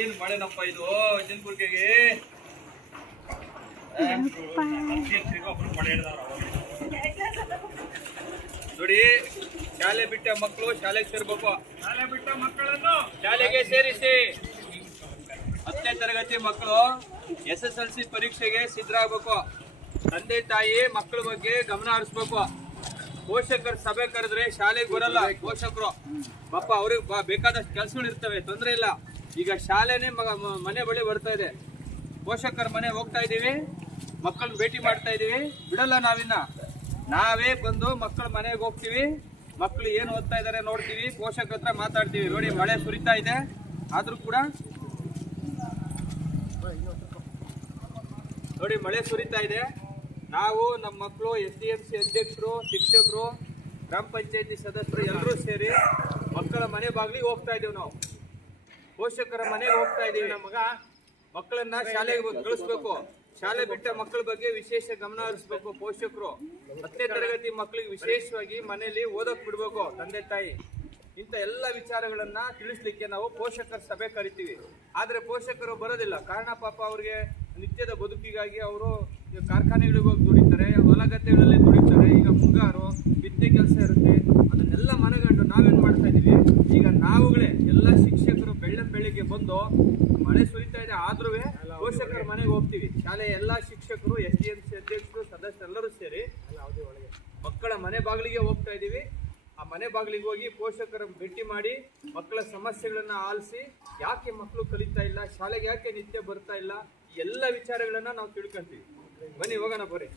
ಏನ್ ಮಳೆನಪ್ಪ ಇದು ಜನ್ಪುರ್ಗೆಗೆ ನೋಡಿ. ಶಾಲೆ ಬಿಟ್ಟ ಮಕ್ಕಳು ಶಾಲೆಗೆ ಸೇರ್ಬೇಕು. ಶಾಲೆ ಬಿಟ್ಟ ಮಕ್ಕಳನ್ನು ಶಾಲೆಗೆ ಸೇರಿಸಿ. 10ನೇ ತರಗತಿ ಮಕ್ಕಳು SSLC ಪರೀಕ್ಷೆಗೆ ಸಿದ್ಧರಾಗಬೇಕು. ತಂದೆ ತಾಯಿ ಮಕ್ಕಳ ಬಗ್ಗೆ ಗಮನ ಹರಿಸ್ಬೇಕು. ಪೋಷಕರ ಸಭೆ ಕರೆದ್ರೆ ಶಾಲೆಗೆ ಬರಲ್ಲ ಪೋಷಕರು. ಪಾಪ ಅವ್ರಿಗೆ ಬೇಕಾದಷ್ಟು ಕೆಲಸಗಳು ಇರ್ತವೆ, ತೊಂದರೆ ಇಲ್ಲ. ಈಗ ಶಾಲೆನೇ ಮನೆ ಬಳಿ ಬರ್ತಾ ಇದೆ. ಪೋಷಕರ ಮನೆ ಹೋಗ್ತಾ ಇದೀವಿ, ಮಕ್ಕಳನ್ನ ಭೇಟಿ ಮಾಡ್ತಾ ಇದೀವಿ. ಬಿಡಲ್ಲ ನಾವೇ ಬಂದು ಮಕ್ಕಳ ಮನೆಗೆ ಹೋಗ್ತೀವಿ. ಮಕ್ಕಳು ಏನು ಓದ್ತಾ ಇದಾರೆ ನೋಡ್ತೀವಿ, ಪೋಷಕರ ಹತ್ರ ಮಾತಾಡ್ತೀವಿ. ನೋಡಿ, ಮಳೆ ಸುರಿತಾ ಇದೆ, ಆದ್ರೂ ಕೂಡ ನೋಡಿ ಮಳೆ ಸುರಿತಾ ಇದೆ. ನಾವು ನಮ್ಮ ಮಕ್ಕಳು SDMC ಅಧ್ಯಕ್ಷರು, ಶಿಕ್ಷಕರು, ಗ್ರಾಮ ಪಂಚಾಯತಿ ಸದಸ್ಯರು ಎಲ್ಲರೂ ಸೇರಿ ಮಕ್ಕಳ ಮನೆ ಬಾಗಿಲಿಗೆ ಹೋಗ್ತಾ ಇದೀವಿ. ನಾವು ಪೋಷಕರ ಮನೆಗೆ ಹೋಗ್ತಾ ಇದೀವಿ. ಮಕ್ಕಳನ್ನ ಶಾಲೆಗೆ ಕಳಿಸ್ಬೇಕು. ಶಾಲೆ ಬಿಟ್ಟ ಮಕ್ಕಳ ಬಗ್ಗೆ ವಿಶೇಷ ಗಮನ ಹರಿಸ್ಬೇಕು ಪೋಷಕರು. 10ನೇ ತರಗತಿ ಮಕ್ಕಳಿಗೆ ವಿಶೇಷವಾಗಿ ಮನೆಯಲ್ಲಿ ಓದಕ್ ಬಿಡ್ಬೇಕು ತಂದೆ ತಾಯಿ. ಇಂಥ ಎಲ್ಲ ವಿಚಾರಗಳನ್ನ ತಿಳಿಸ್ಲಿಕ್ಕೆ ನಾವು ಪೋಷಕರ ಸಭೆ ಕರಿತೀವಿ. ಆದ್ರೆ ಪೋಷಕರು ಬರೋದಿಲ್ಲ. ಕಾರಣ ಪಾಪ ಅವ್ರಿಗೆ ನಿತ್ಯದ ಬದುಕಿಗಾಗಿ ಅವರು ಕಾರ್ಖಾನೆಗಳಿಗೆ ಹೋಗಿ ದುಡಿತಾರೆ, ಹೊಲ ಗದ್ದೆಗಳಲ್ಲಿ ದುಡಿತಾರೆ. ಈಗ ಮುಂಗಾರು ಬಿತ್ತನೆ ಕೆಲಸ ಇರುತ್ತೆ, ಅದನ್ನೆಲ್ಲ ಮನಗಂಡು ನಾವೇನ್ ಮಾಡ್ತಾ ಇದೀವಿ, ಈಗ ನಾವುಗಳೇ ಎಲ್ಲ ಶಿಕ್ಷಕರು ಬೆಳಿಗ್ಗೆ ಬಂದು ಮಳೆ ಸುರಿತಾ ಇದೆ ಆದ್ರೂ ಪೋಷಕರ ಮನೆಗೆ ಹೋಗ್ತೀವಿ. ಶಾಲೆಯ ಎಲ್ಲಾ ಶಿಕ್ಷಕರು, SDMC ಅಧ್ಯಕ್ಷರು, ಸದಸ್ಯರೆಲ್ಲರೂ ಸೇರಿ ಮಕ್ಕಳ ಮನೆ ಬಾಗಿಲಿಗೆ ಹೋಗ್ತಾ ಇದೀವಿ. ಆ ಮನೆ ಬಾಗಿಲಿಗೆ ಹೋಗಿ ಪೋಷಕರ ಭೇಟಿ ಮಾಡಿ ಮಕ್ಕಳ ಸಮಸ್ಯೆಗಳನ್ನ ಆಲಿಸಿ, ಯಾಕೆ ಮಕ್ಕಳು ಕಲಿತಾ ಇಲ್ಲ, ಶಾಲೆಗೆ ಯಾಕೆ ನಿತ್ಯ ಬರ್ತಾ ಇಲ್ಲ, ಎಲ್ಲ ವಿಚಾರಗಳನ್ನ ನಾವು ತಿಳ್ಕೊಂತೀವಿ. ಬನ್ನಿ ಹೋಗೋಣ ಬರ್ರಿ.